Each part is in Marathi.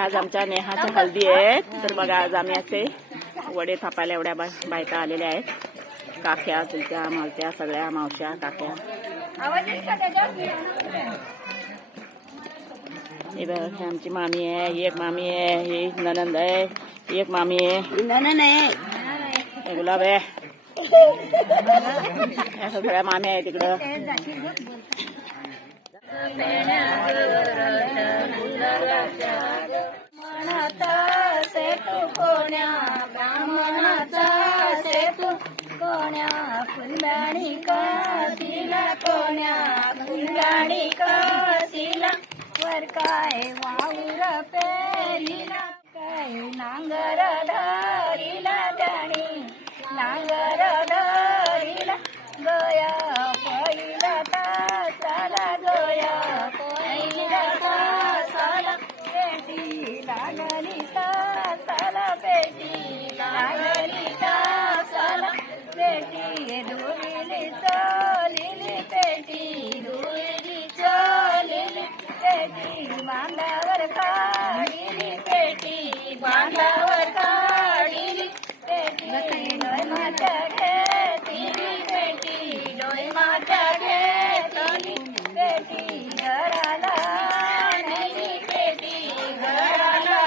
आज आमच्या नेहाच्या हल्दी आहेत, तर बघा आज आम्ही असे वडे थापायला एवढ्या बायका आलेल्या आहेत. काक्या, चुलत्या, मावत्या, सगळ्या मावश्या, काक्या. हे बघा आमची मामी आहे, ही एक मामी आहे, ही ननंद आहे, ही एक मामी आहे, ननंद आहे, गुलाब आहे, या सगळ्या मामी आहे तिकडं. फुलदाणी कसिला कोण्या फुलदाणी कसिला वर काय वावर पेरिला काय नांगर धरिला त्याणी नांगर धरिला गया पहिला तासाला गया पहिला तासाला पेटी लागली तासाला पेटी लागली तासाला पेटी डोलीली चलिली पेटी डोलीली चलिली पेटी बांधावर काढिली पेटी बांधावर काढिली पेटी डोय माता घेतली पेटी डोय माता घेतली पेटी घराला नेली पेटी घराला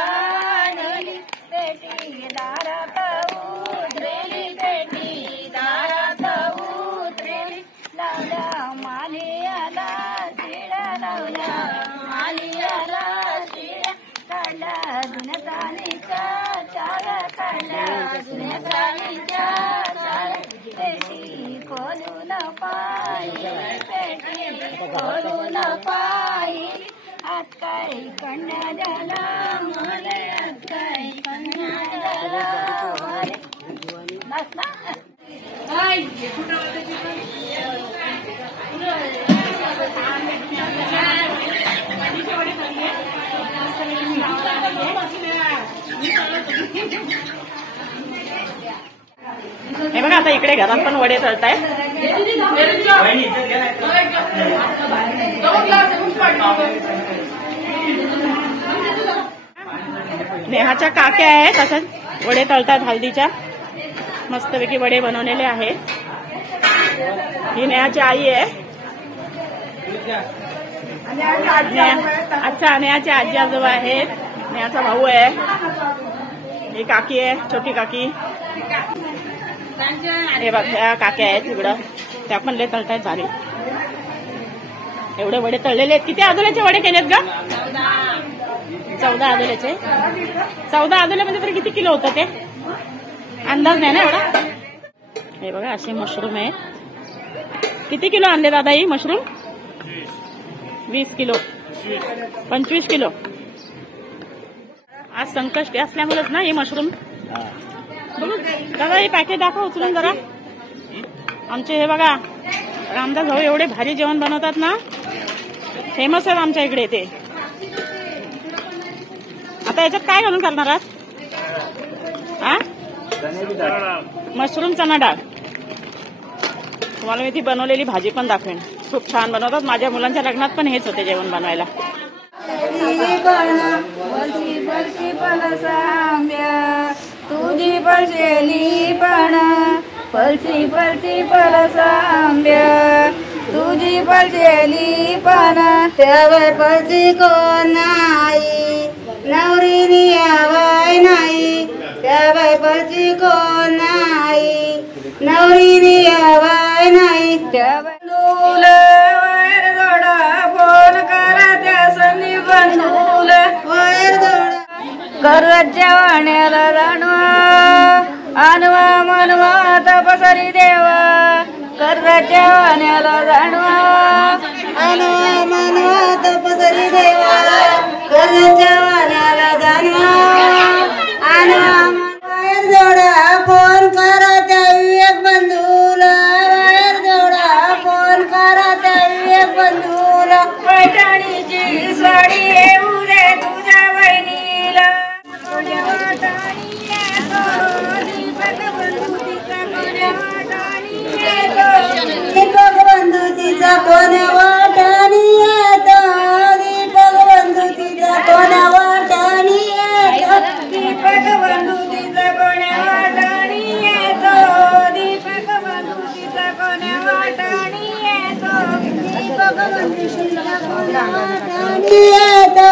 नेली पेटी दारात उतरेली पेटी दारात उतरेली लावल्या मालियाला शिड्या लावल्या मालियाला शिड्या काढल्या जुन्या चालीच्या चार काढल्या जुन्या चालीच्या चार पेटी खोलून पाहिली पेटी खोलून पाहिली आत काही कन्या द्याला मले आत काही कन्या द्याला मले बस ना. हे बघा आता इकडे घरात पण वडे तळताय. नेहाच्या काक्या आहेत, तसंच वडे तळतात हल्दीच्या. मस्तपैकी वडे बनवलेले आहेत. ही नेहाची आई आहे. अच्छा, नेहाचे आजी आजोबा आहेत. नेहाचा भाऊ आहे. ही काकी आहे, छोटी काकी. हे बघ ह्या काक्या आहेत तिकडं, त्या पण लय तळतायत भारी. एवढे वडे तळलेले आहेत. किती आदोल्याचे वडे केलेत ग? 14 आदोल्याचे. 14 आदोल्या म्हणजे तरी किती किलो होतं ते अंदाज नाही ना एवढा. हे बघा असे मशरूम आहेत. किती किलो आणले दादा ही मशरूम? 20 kilo, 25 kilo. आज संकष्टी असल्यामुळेच ना हे मशरूम. बघू दादा हे पॅकेट दाखव उचलून जरा. आमचे हे बघा रामदास भाऊ एवढे भारी जेवण बनवतात ना, फेमस आहेत आमच्या इकडे ते. आता याच्यात काय घालून करणार आहात? मशरूम चना डाळ. तुम्हाला मी ती बनवलेली भाजी पण दाखवेन. खूप छान बनवतात. माझ्या मुलांच्या लग्नात पण हेच होते जेवण बनवायला. तुझी पळशेली पण पळशी पळशी पळसांब्या तुझी पळशेली पण त्यावर पळशी कोण नाही नवरीनी यावाय नाही त्यावर पळशी कोण नाही नवरीनी यावाय नाही त्यावर बंधूल वैर जोडा फोन करा त्या सनी बंधूल वैर जोडा करच्या वाण्याला जाणवा आणवा मनवा तपसरी देवा करच्या वाण्याला जाणवा आणवा मनवा तपसरी देवा करच्या वाण्याला जाणवा आणवा वैर जोडा फोन करा त्या विवेक बंधूला वैर जोडा फोन करा त्या विवेक बंधूला पैठणीची साडी येऊ दे तुझ्या बहिणीला बंधुतीचा कोण वाटाणी येतो येतो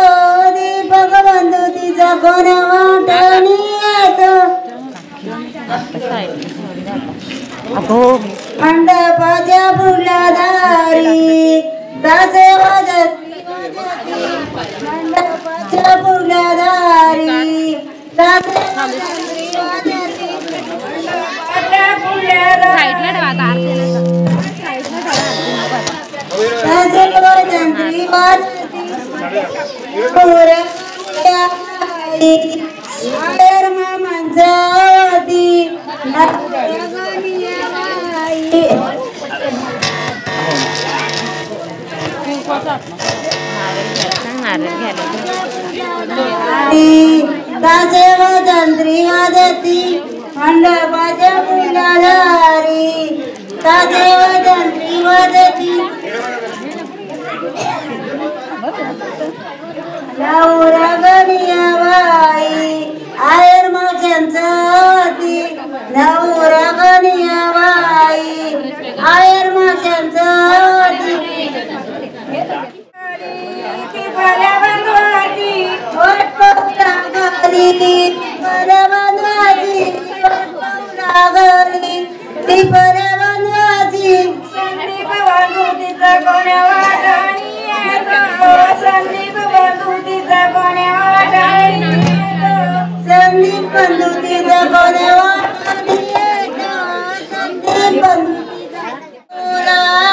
दीपक बंधू तिचा कोण्या वाटणी येतो मंडपाच्या पुढल्या दारी दासे वाजत मंडपाच्या पुढल्या दारी दासे दासे वजंत्री वाजती मंडपाच्या पुढल्या दारी दासे वजंत्री वाजती नवरा गणिया बाई आयर माशांची नवरा गणिया बाई आयर माशांची फल्या बंधवाची फल्या बंधवाची लागली ती फल्या बंधवाची संदीप बंधू तिचा कोण्या वाटणी संदीप बंधू तिचा कोण्या वाटणी संदीप बंधू तिचा कोण्या वाटणी संदीप बंधू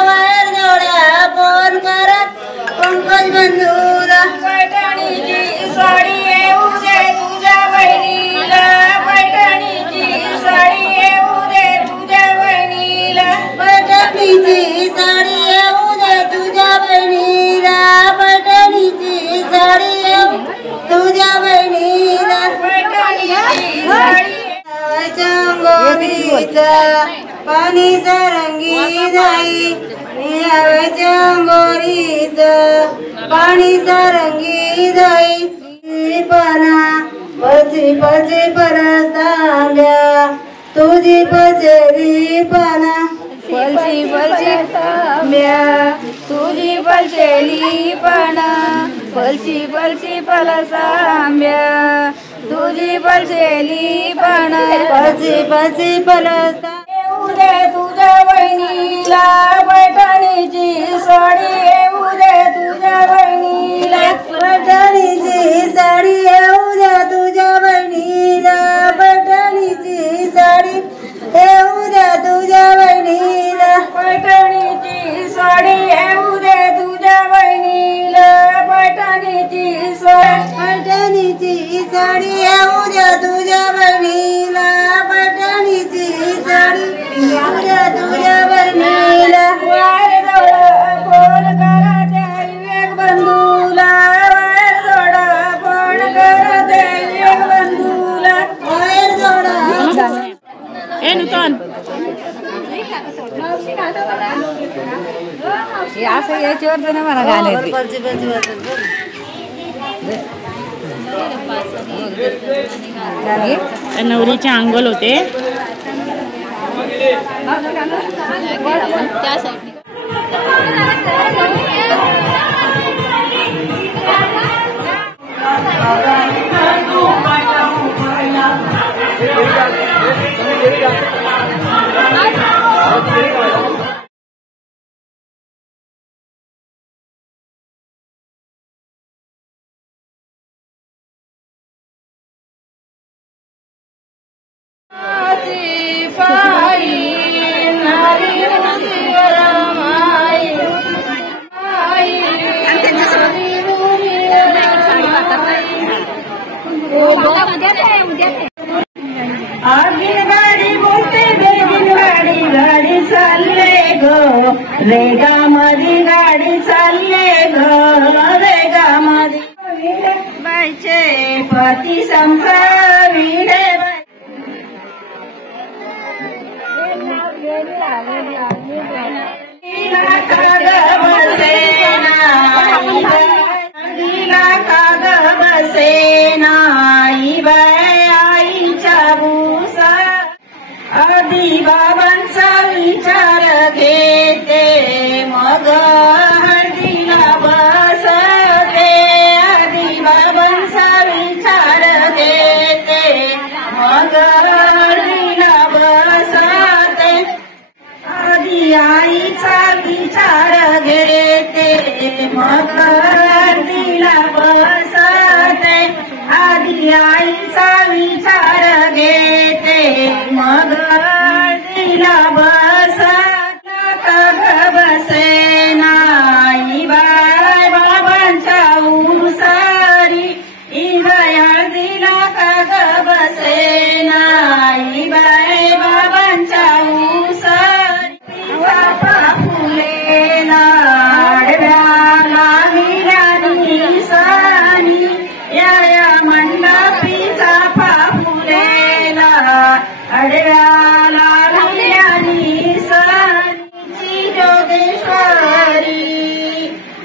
बाहेर जोड्या फोन करत पंकज बंधूला पैठणीची साडी येऊ दे तुझ्या बहिणीला पैठणीची साडी येऊ दे तुझ्या बहिणीला पैठणीची साडी येऊ दे तुझ्या बहिणीला पैठणीची साडी येऊ तुझ्या बहिणीला पैठणीची साडी अंगोरीचा पाणी सरंगी जाई अंगोरीचा पाणी सरंगी जाई पणा पची पची परत तांब्या तुझी पचेली पणा पलची पलची तांब्या तुझी पचेली पणा पलची पलची पलसांब्या तुझी पलचेली पणा पलची पलची पलसा येऊ दे तुझ्या बहिणीला पैठणीची साडी येऊ दे तुझ्या बहिणीला पैठणीची साडी येऊ दे तुझ्या बहिणीला पैठणीची साडी येऊ दे तुझ्या बहिणीला पैठणीची साडी येऊ दे तुझ्या बहिणीला पैठणीची साडी पैठणीची साडी येऊ दे तुझ्या बहिणीला पैठणीची साडी येऊ दे तुझ्या बहिणीला वायर जोडा फोन करा त्या विवेक बंधूला वायर जोडा फोन करा त्या विवेक बंधूला वायर जोडा ए नूतन असं याच्यावर ना मला घालायचं नवरीचे अंगल होते गाडी बोलते बेगीन गाडी गाडी चालले ग रेगामध्ये गाडी चालले ग रेगामध्ये बायचे पती संभाविले आधी बाबांचा विचार घेते मग हळदीला बसते मग तिला बसते आधी आईचा विचार घेते मग तिला बसला का बसे नाही बाय बाबांच्या उसारी इगया दिला का बसे नाही बाय बाबांच्या उसारी फुलेला सानी या मंडपीचा फुलेला अडव्याला लागल्यानी सानी जोगेश्वरी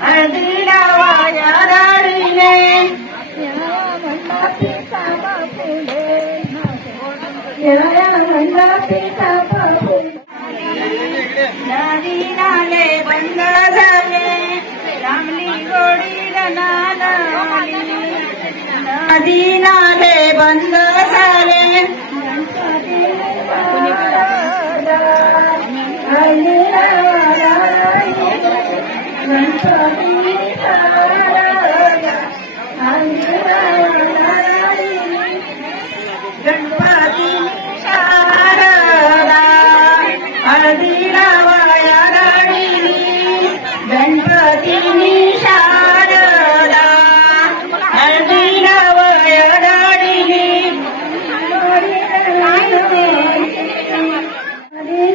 अर्धीला वाया राडीने मंडपीचा नदी नाले बंद झाले लांबली गोडी नाली नदी नाले बंद झाले गणपती शारदा हळदीला वाया गाडी गणपती शारदा हळदीला वाया गाडी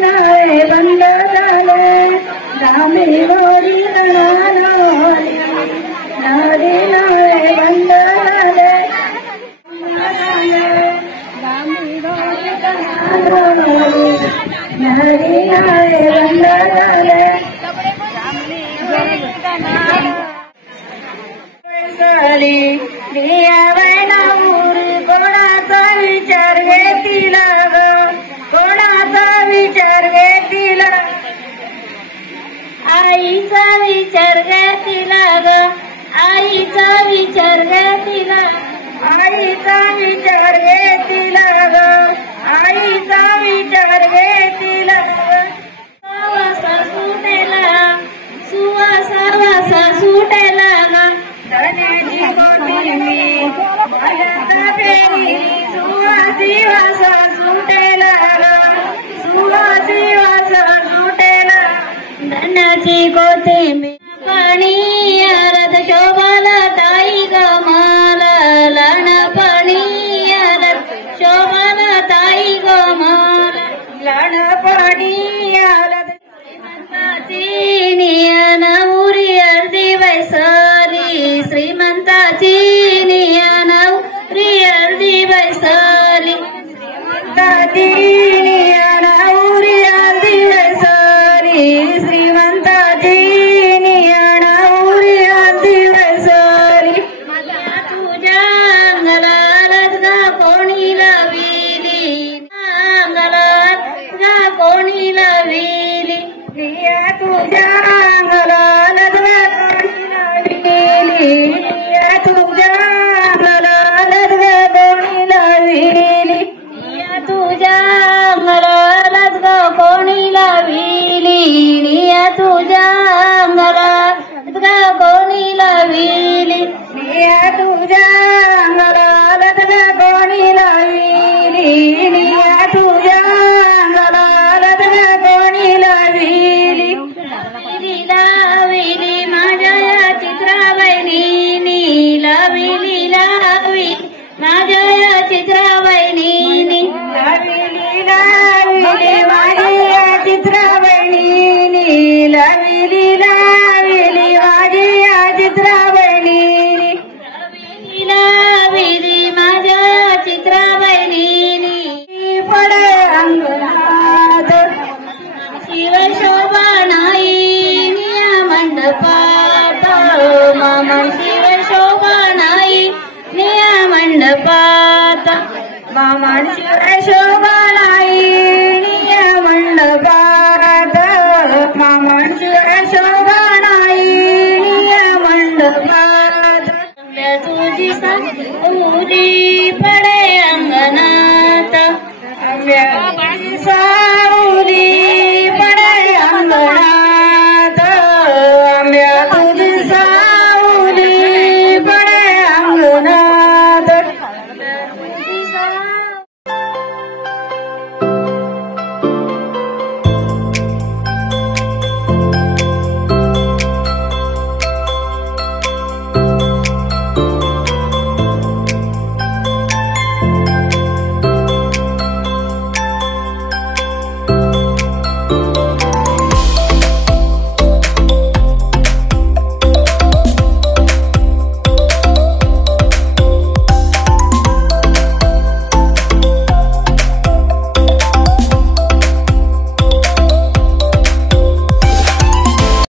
नदी बंद झाले रामी गोडी नदी बंद झाले कोणाचा विचार घेतीला ग कोणाचा विचार घेतीला आईचा विचार घेतीला ग आईचा विचार घेतीला आईचा विचार घेतीला ग आईचा विचार घेतीला वासा सुटेला सुवासा वासा सुटेला ग धन्याची गोटी मी सुवासी वासा सुटेला ग सुवासी वासा सुटेला धन्याची गोटी मी पाणी आरत शोभाला ताई ग मला लाण पाणी आरत शोभाला ताई ग मला लाण पाणी आरत श्रीमंताची नियन उरी अर्धी वैसाली श्रीमंताची नियन उरी अर्धी वैसाली श्रीमंताची नियन उरी अर्धी वैसाली श्रीमंताची नियन उरी अर्धी वैसाली तुझ्या अंगलात गा कोणी लाविली अंगलात गा कोणी लाविली तुझ्या अंगलात गा कोणी लाविली तुझ्या अंगलात गा कोणी लाविली तुझ्या अंगलात गा कोणी लाविली तुझ्या अंगलात गा कोणी लाविली तुझ्या अंगलात गा कोणी लाविली तुझ्या अंगलात गा कोणी लाविली लाविली माझ्या या चित्रावहिनी लाविली लाविली माझ्या या चित्रावहिनी लाविली लाविली माझ्या या चित्रावहिनी लाविली लाविली माझी या चित्रावहिनी लाविली माझ्या या चित्रावहिनी पडे अंगणात शिवशोभा नाही निया मंडपात मामा शिवशोभा नाही निया मंडपात मामा शिवशोभा नाही निया मंडपात मामा शिवशोभा नाही निया मंडपात तुझी पडे अंगणा